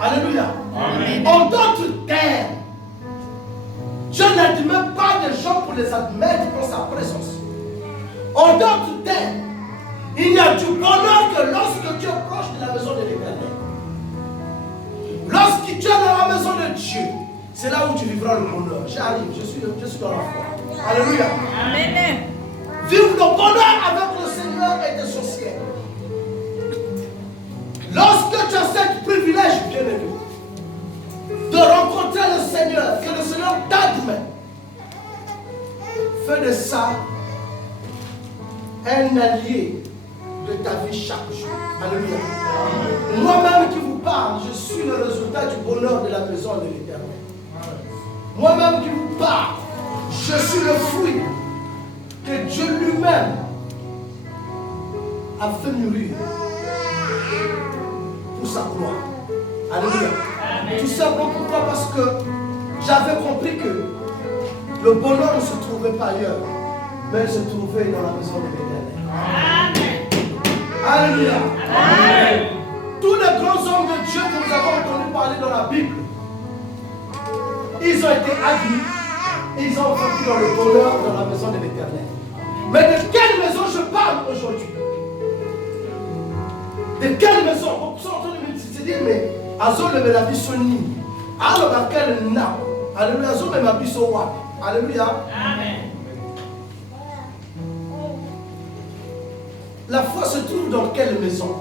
Alléluia. En d'autres termes, Dieu n'admet pas des gens pour les admettre dans sa présence. En d'autres termes, il n'y a du bonheur que lorsque tu es proche de la maison de l'Éternel. Lorsque tu es dans la maison de Dieu, c'est là où tu vivras le bonheur. J'arrive, je suis dans la foi. Alléluia. Amen. Vivre le bonheur avec le Seigneur est essentiel. Lorsque tu as ce privilège, bien-aimé, de rencontrer le Seigneur, que le Seigneur t'admet, fais de ça un allié de ta vie chaque jour. Alléluia. Moi-même qui vous parle, je suis le résultat du bonheur de la maison de l'Éternel. Moi-même qui vous parle, je suis le fruit que Dieu lui-même a fait mûrir pour sa gloire. Alléluia. Tout simplement pourquoi? Parce que j'avais compris que le bonheur ne se trouvait pas ailleurs, mais il se trouvait dans la maison de l'Éternel. Alléluia. Amen. Tous les grands hommes de Dieu que nous avons entendu parler dans la Bible, ils ont été admis et ils ont vécu dans le bonheur dans la maison de l'Éternel. Mais de quelle maison je parle aujourd'hui? De quelle maison? Vous sont en train de me dire, mais Azol me la vie sonni. Alors, dans quel nom? Alléluia. Azol me la vie sonni. Alléluia. Amen. La foi se trouve dans quelle maison?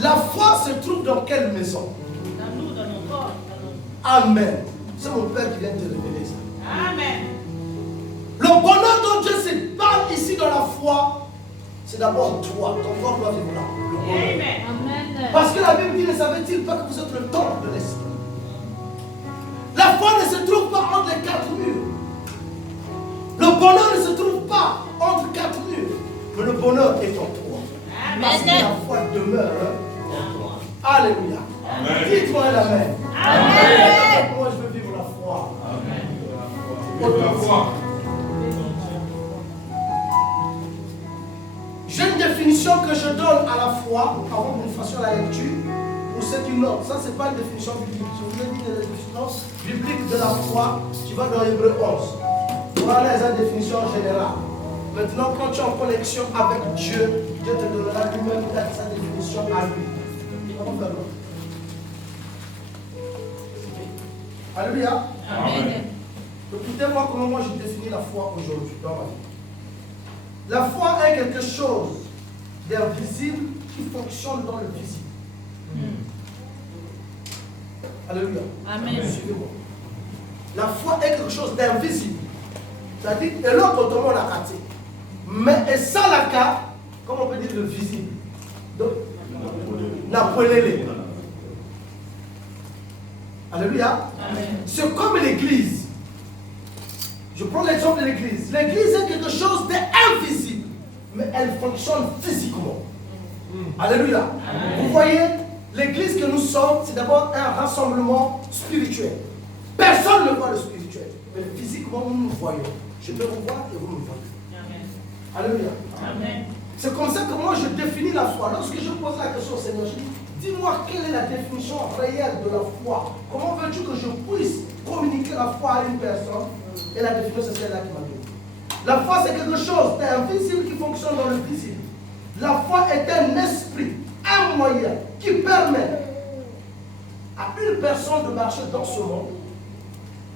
La foi se trouve dans quelle maison? Dans nous, dans nos corps. Amen. C'est mon Père qui vient te révéler ça. Amen. Le bonheur dont Dieu se parle ici dans la foi, c'est d'abord toi. Ton corps doit vivre là. Le bonheur. Amen. Parce que la Bible dit, ne savait-il pas que vous êtes le temple de l'Esprit? La foi ne se trouve pas entre les quatre murs. Le bonheur ne se trouve pas entre quatre murs. Mais le bonheur est en toi. Parce que la foi demeure en toi. Alléluia. Dites-moi l'amen. Amen. Moi, je veux vivre la foi. Amen. La foi. J'ai une définition que je donne à la foi avant que nous fassions la lecture. Pour ceux qui notent, ça c'est pas une définition biblique. Je vous ai dit la définition biblique de la foi. Tu vas dans Hébreux 11. Voilà la définition générale. Maintenant, quand tu es en connexion avec Dieu, Dieu te donnera lui-même sa définition à lui. Comment faire? Alléluia. Amen. Écoutez-moi comment moi je définis la foi aujourd'hui dans ma vie. La foi est quelque chose d'invisible qui fonctionne dans le visible. Alléluia. Amen. Suivez-moi. La foi est quelque chose d'invisible. C'est-à-dire, et l'autre autrement l'a raté. Mais et ça la carte, comment on peut dire le visible? Donc, Napoléon. Alléluia. C'est comme l'église. Je prends l'exemple de l'église. L'église est quelque chose d'invisible, mais elle fonctionne physiquement. Alléluia. Vous voyez, l'église que nous sommes, c'est d'abord un rassemblement spirituel. Personne ne voit le spirituel, mais physiquement, nous nous voyons. Je peux vous voir et vous me voyez. Alléluia. Amen. C'est comme ça que moi je définis la foi. Lorsque je pose la question au Seigneur, je dis, dis-moi quelle est la définition réelle de la foi. Comment veux-tu que je puisse communiquer la foi à une personne? Et la définition, c'est celle-là qui m'a donné. La foi, c'est quelque chose d'invisible qui fonctionne dans le visible. La foi est un esprit, un moyen qui permet à une personne de marcher dans ce monde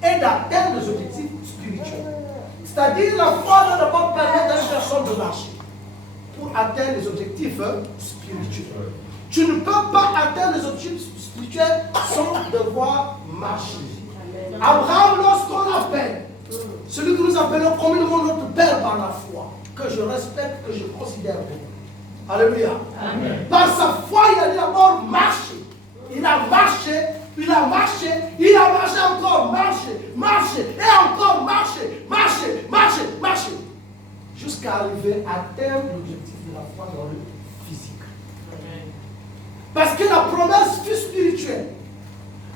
et d'atteindre des objectifs spirituels. C'est-à-dire, la foi ne doit pas permettre à une personne de marcher pour atteindre les objectifs spirituels. Tu ne peux pas atteindre les objectifs spirituels sans devoir marcher. Abraham, lorsqu'on l'appelle, celui que nous appelons communément notre Père par la foi, que je respecte, que je considère bon. Alléluia. Amen. Par sa foi, il a d'abord marché. Il a marché, il a marché, il a marché encore, marché, marché, et encore marché, marché, marché, marché. Jusqu'à arriver à atteindre l'objectif de la foi dans le physique. Amen. Parce que la promesse fut spirituelle.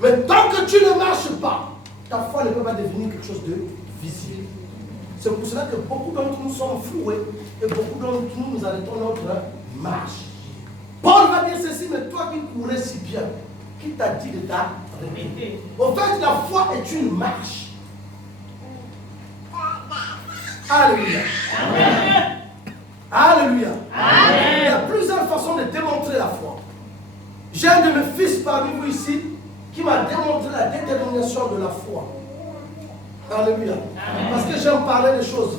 Mais tant que tu ne marches pas, ta foi ne peut pas devenir quelque chose de visible. C'est pour cela que beaucoup d'entre nous sommes floués et beaucoup d'entre nous, nous arrêtons notre marche. Paul va dire ceci, mais toi qui courais si bien, qui t'a dit de t'arrêter? Au fait, la foi est une marche. Alléluia. Amen. Alléluia. Amen. Il y a plusieurs façons de démontrer la foi. J'ai un de mes fils parmi vous ici qui m'a démontré la détermination de la foi. Alléluia. Parce que j'aime parler des choses